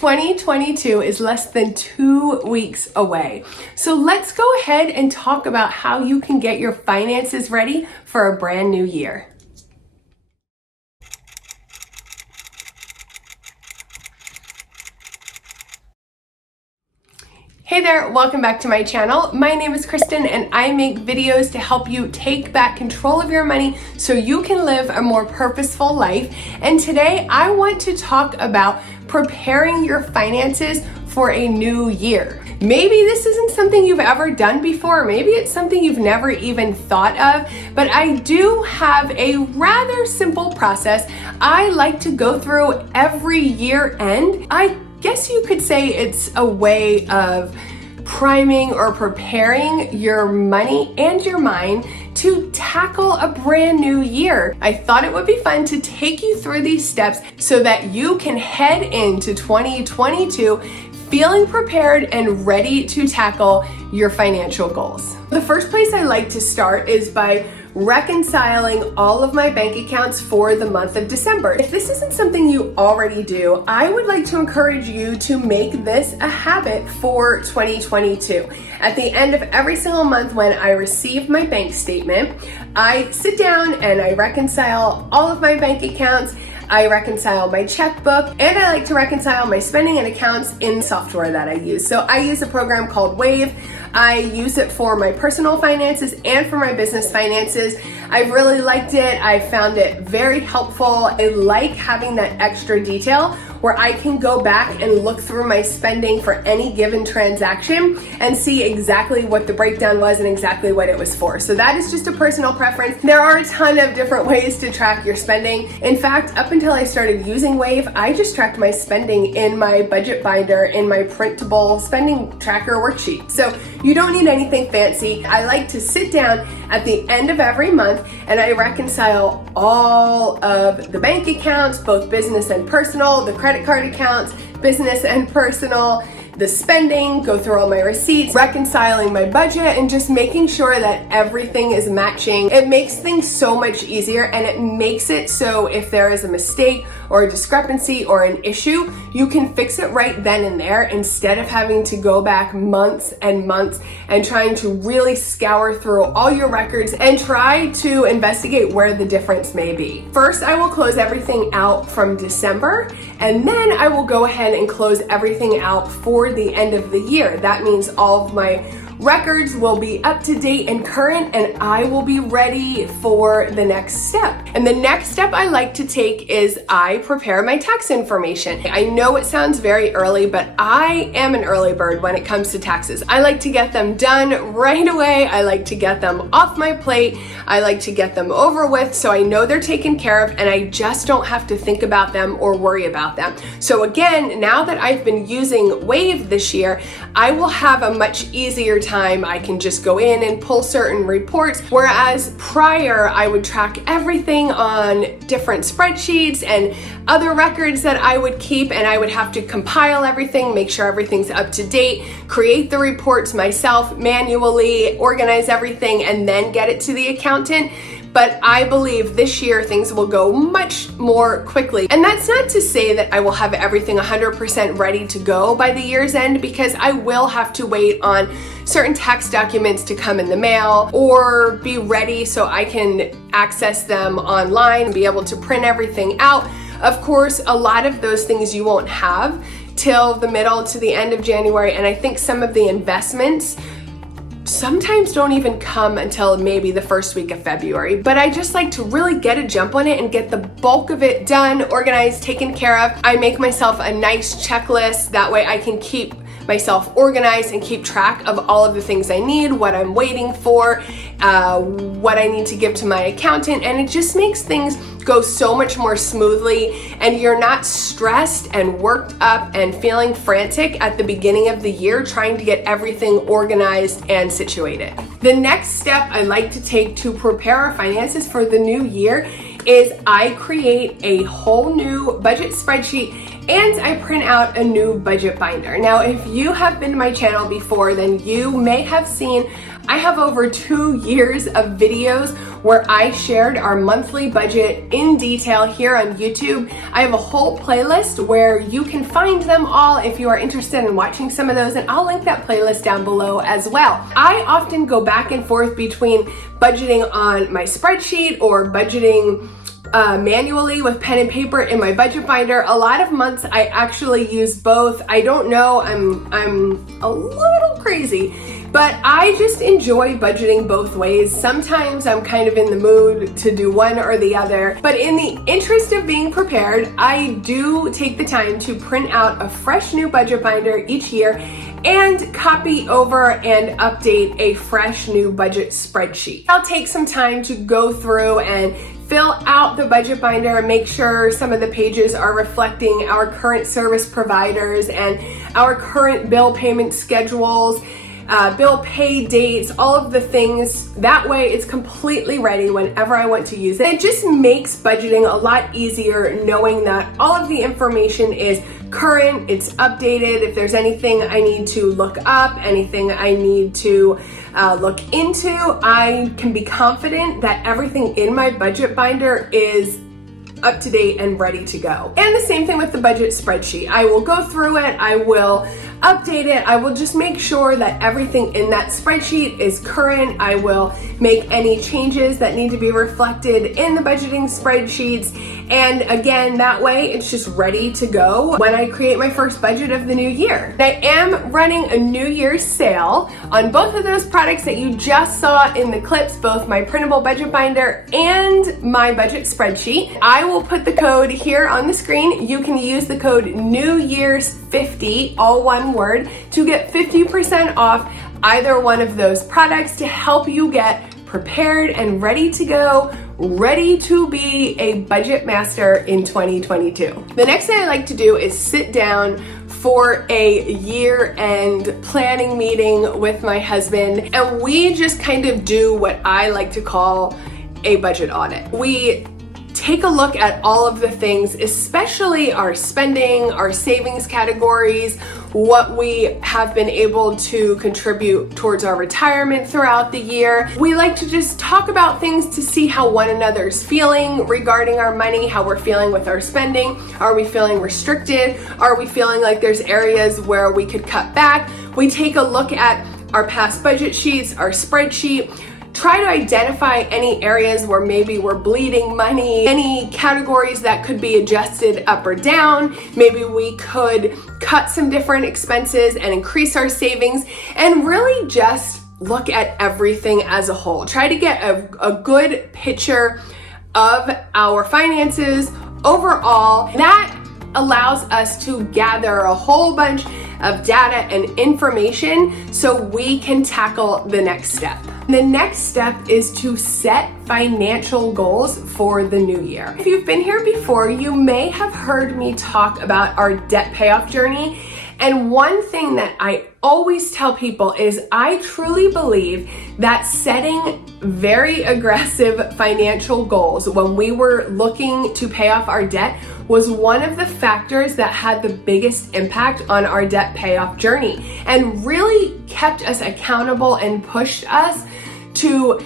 2022 is less than 2 weeks away. So let's go ahead and talk about how you can get your finances ready for a brand new year. Hey there, welcome back to my channel. My name is Kristin and I make videos to help you take back control of your money so you can live a more purposeful life. And today I want to talk about preparing your finances for a new year. Maybe this isn't something you've ever done before, maybe it's something you've never even thought of, but I do have a rather simple process I like to go through every year end. I guess you could say it's a way of priming or preparing your money and your mind to tackle a brand new year. I thought it would be fun to take you through these steps so that you can head into 2022 feeling prepared and ready to tackle your financial goals. The first place I like to start is by reconciling all of my bank accounts for the month of December. If this isn't something you already do, I would like to encourage you to make this a habit for 2022. At the end of every single month when I receive my bank statement, I sit down and I reconcile all of my bank accounts. I reconcile my checkbook, and I like to reconcile my spending and accounts in software that I use. So I use a program called Wave. I use it for my personal finances and for my business finances. I've really liked it. I found it very helpful. I like having that extra detail where I can go back and look through my spending for any given transaction and see exactly what the breakdown was and exactly what it was for. So that is just a personal preference. There are a ton of different ways to track your spending. In fact, up until I started using Wave, I just tracked my spending in my budget binder in my printable spending tracker worksheet. So you don't need anything fancy. I like to sit down at the end of every month and I reconcile all of the bank accounts, both business and personal, the credit card accounts, business and personal, the spending, go through all my receipts, reconciling my budget, and just making sure that everything is matching. It makes things so much easier, and it makes it so if there is a mistake or a discrepancy or an issue, you can fix it right then and there instead of having to go back months and months and trying to really scour through all your records and try to investigate where the difference may be. First, I will close everything out from December, and then I will go ahead and close everything out for the end of the year. That means all of my records will be up to date and current, and I will be ready for the next step. And the next step I like to take is I prepare my tax information. I know it sounds very early, but I am an early bird when it comes to taxes. I like to get them done right away. I like to get them off my plate. I like to get them over with so I know they're taken care of and I just don't have to think about them or worry about them. So again, now that I've been using Wave this year, I will have a much easier time. I can just go in and pull certain reports, whereas prior I would track everything on different spreadsheets and other records that I would keep, and I would have to compile everything, make sure everything's up to date, create the reports myself manually, organize everything, and then get it to the accountant. But I believe this year things will go much more quickly. And that's not to say that I will have everything 100% ready to go by the year's end, because I will have to wait on certain tax documents to come in the mail or be ready so I can access them online and be able to print everything out. Of course, a lot of those things you won't have till the middle to the end of January, and I think some of the investments sometimes don't even come until maybe the first week of February. But I just like to really get a jump on it and get the bulk of it done, organized, taken care of. I make myself a nice checklist. That way I can keep myself organized and keep track of all of the things I need, what I'm waiting for, what I need to give to my accountant, and it just makes things go so much more smoothly, and you're not stressed and worked up and feeling frantic at the beginning of the year trying to get everything organized and situated. The next step I like to take to prepare our finances for the new year is I create a whole new budget spreadsheet and I print out a new budget binder. Now, if you have been to my channel before, then you may have seen I have over 2 years of videos where I shared our monthly budget in detail here on YouTube. I have a whole playlist where you can find them all if you are interested in watching some of those, and I'll link that playlist down below as well. I often go back and forth between budgeting on my spreadsheet or budgeting manually with pen and paper in my budget binder. A lot of months I actually use both. I don't know, I'm a little crazy, but I just enjoy budgeting both ways. Sometimes I'm kind of in the mood to do one or the other, but in the interest of being prepared, I do take the time to print out a fresh new budget binder each year and copy over and update a fresh new budget spreadsheet. I'll take some time to go through and fill out the budget binder and make sure some of the pages are reflecting our current service providers and our current bill payment schedules, bill pay dates, all of the things. That way it's completely ready whenever I want to use it. It just makes budgeting a lot easier knowing that all of the information is current, it's updated. If there's anything I need to look up, anything I need to look into, I can be confident that everything in my budget binder is up to date and ready to go. And the same thing with the budget spreadsheet. I will go through it, I will update it, I will just make sure that everything in that spreadsheet is current. I will make any changes that need to be reflected in the budgeting spreadsheets. And again, that way it's just ready to go when I create my first budget of the new year. I am running a New Year's sale on both of those products that you just saw in the clips, both my printable budget binder and my budget spreadsheet. I will put the code here on the screen. You can use the code NEWYEARS50, all one word, to get 50% off either one of those products to help you get prepared and ready to go, ready to be a budget master in 2022. The next thing I like to do is sit down for a year-end planning meeting with my husband, and we just kind of do what I like to call a budget audit. We take a look at all of the things, especially our spending, our savings categories, what we have been able to contribute towards our retirement throughout the year. We like to just talk about things to see how one another's feeling regarding our money, how we're feeling with our spending. Are we feeling restricted? Are we feeling like there's areas where we could cut back? We take a look at our past budget sheets, our spreadsheet, try to identify any areas where maybe we're bleeding money, any categories that could be adjusted up or down. Maybe we could cut some different expenses and increase our savings, and really just look at everything as a whole. Try to get a good picture of our finances overall. That allows us to gather a whole bunch of data and information so we can tackle the next step. The next step is to set financial goals for the new year. If you've been here before, you may have heard me talk about our debt payoff journey. And one thing that I always tell people is I truly believe that setting very aggressive financial goals when we were looking to pay off our debt was one of the factors that had the biggest impact on our debt payoff journey and really kept us accountable and pushed us to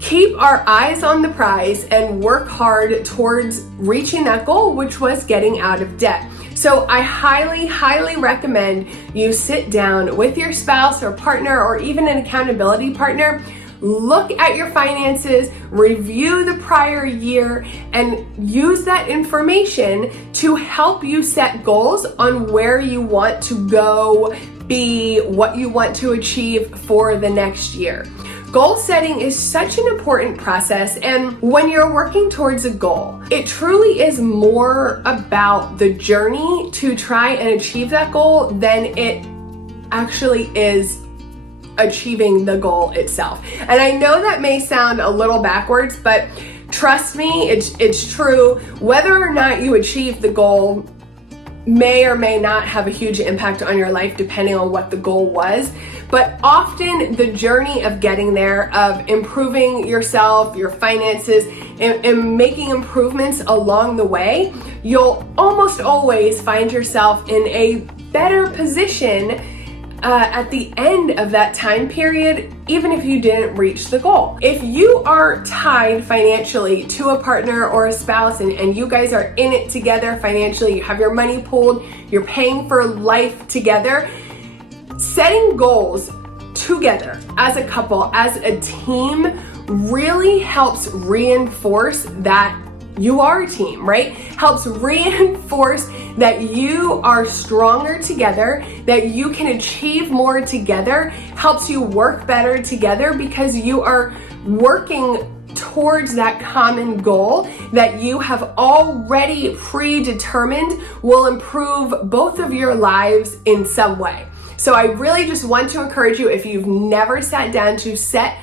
keep our eyes on the prize and work hard towards reaching that goal, which was getting out of debt. So I highly, highly recommend you sit down with your spouse or partner or even an accountability partner, look at your finances, review the prior year, and use that information to help you set goals on where you want to go, be, what you want to achieve for the next year. Goal setting is such an important process, and when you're working towards a goal, it truly is more about the journey to try and achieve that goal than it actually is achieving the goal itself. And I know that may sound a little backwards, but trust me, it's true. Whether or not you achieve the goal may or may not have a huge impact on your life depending on what the goal was. But often the journey of getting there, of improving yourself, your finances, and making improvements along the way, you'll almost always find yourself in a better position at the end of that time period, even if you didn't reach the goal. If you are tied financially to a partner or a spouse and you guys are in it together financially, you have your money pooled, you're paying for life together, setting goals together as a couple, as a team, really helps reinforce that you are a team, right? Helps reinforce that you are stronger together, that you can achieve more together, helps you work better together because you are working towards that common goal that you have already predetermined will improve both of your lives in some way. So I really just want to encourage you, if you've never sat down to set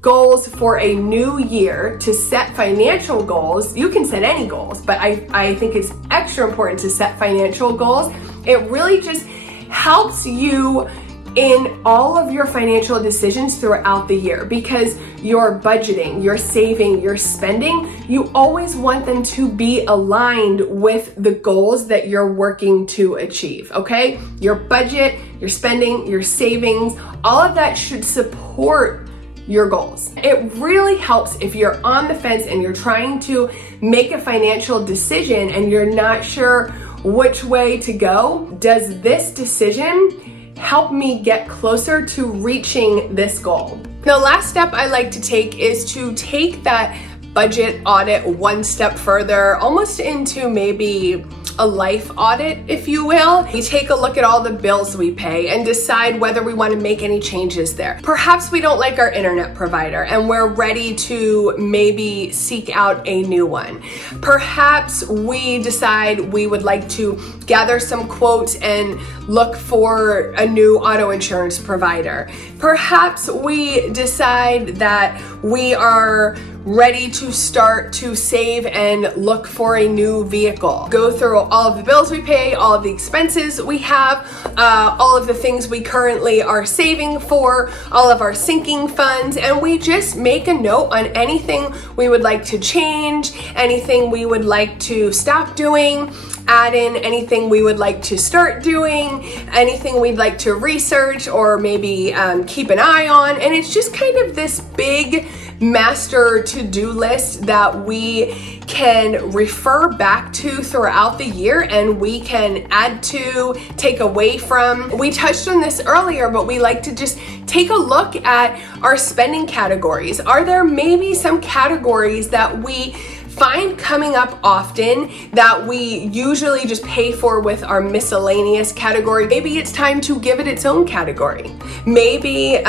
goals for a new year, to set financial goals. You can set any goals, but I think it's extra important to set financial goals. It really just helps you in all of your financial decisions throughout the year, because your budgeting, your saving, your spending, you always want them to be aligned with the goals that you're working to achieve, okay? Your budget, your spending, your savings, all of that should support your goals. It really helps if you're on the fence and you're trying to make a financial decision and you're not sure which way to go. Does this decision help me get closer to reaching this goal? The last step I like to take is to take that budget audit one step further, almost into maybe a life audit, if you will. We take a look at all the bills we pay and decide whether we want to make any changes there. Perhaps we don't like our internet provider and we're ready to maybe seek out a new one. Perhaps we decide we would like to gather some quotes and look for a new auto insurance provider. Perhaps we decide that we are ready to start to save and look for a new vehicle. Go through all of the bills we pay, all of the expenses we have, all of the things we currently are saving for, all of our sinking funds, and we just make a note on anything we would like to change, anything we would like to stop doing, add in anything we would like to start doing, anything we'd like to research or maybe keep an eye on. And it's just kind of this big master to-do list that we can refer back to throughout the year, and we can add to, take away from. We touched on this earlier, but we like to just take a look at our spending categories. Are there maybe some categories that we find coming up often that we usually just pay for with our miscellaneous category? Maybe it's time to give it its own category. Maybe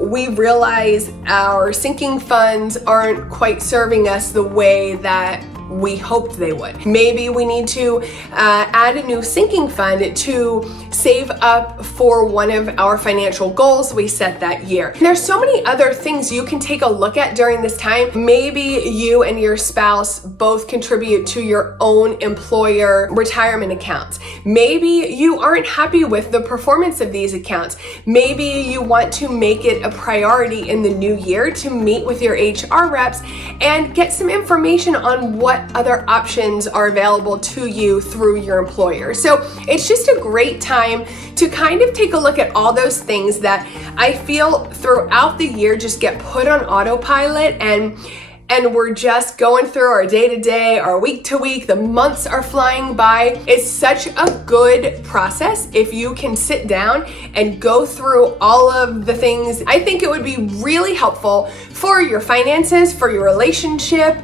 we realize our sinking funds aren't quite serving us the way that we hoped they would. Maybe we need to add a new sinking fund to save up for one of our financial goals we set that year. And there's so many other things you can take a look at during this time. Maybe you and your spouse both contribute to your own employer retirement accounts. Maybe you aren't happy with the performance of these accounts. Maybe you want to make it a priority in the new year to meet with your HR reps and get some information on what other options are available to you through your employer. So it's just a great time to kind of take a look at all those things that I feel throughout the year just get put on autopilot, and we're just going through our day-to-day, our week-to-week, the months are flying by. It's such a good process if you can sit down and go through all of the things. I think it would be really helpful for your finances, for your relationship,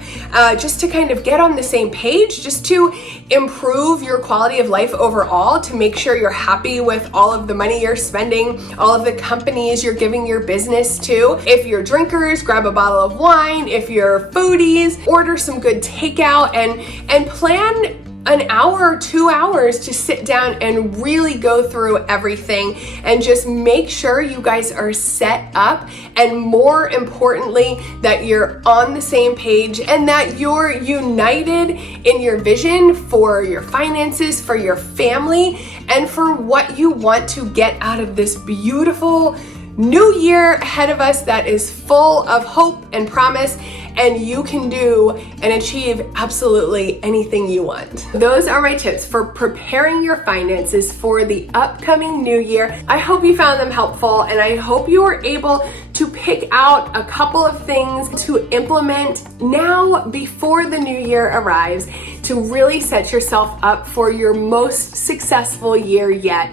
just to kind of get on the same page, just to improve your quality of life overall, to make sure you're happy with all of the money you're spending, all of the companies you're giving your business to. If you're drinkers, grab a bottle of wine. If you're foodies, order some good takeout and plan an hour or 2 hours to sit down and really go through everything and just make sure you guys are set up, and more importantly, that you're on the same page and that you're united in your vision for your finances, for your family, and for what you want to get out of this beautiful new year ahead of us that is full of hope and promise, and you can do and achieve absolutely anything you want. Those are my tips for preparing your finances for the upcoming new year. I hope you found them helpful, and I hope you were able to pick out a couple of things to implement now before the new year arrives to really set yourself up for your most successful year yet.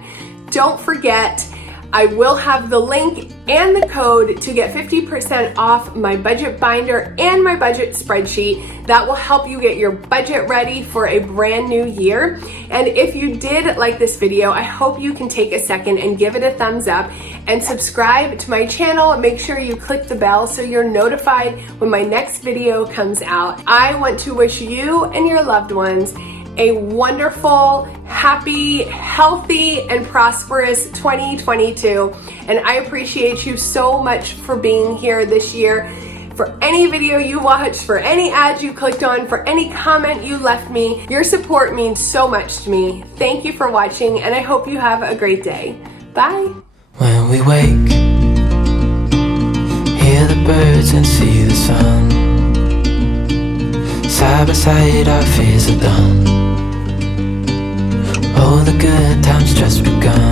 Don't forget, I will have the link and the code to get 50% off my budget binder and my budget spreadsheet. That will help you get your budget ready for a brand new year. And if you did like this video, I hope you can take a second and give it a thumbs up and subscribe to my channel. Make sure you click the bell so you're notified when my next video comes out. I want to wish you and your loved ones a wonderful, happy, healthy, and prosperous 2022. And I appreciate you so much for being here this year. For any video you watched, for any ads you clicked on, for any comment you left me, your support means so much to me. Thank you for watching, and I hope you have a great day. Bye. When we wake, hear the birds and see the sun. Side by side our fears are done. Oh, the good times just begun.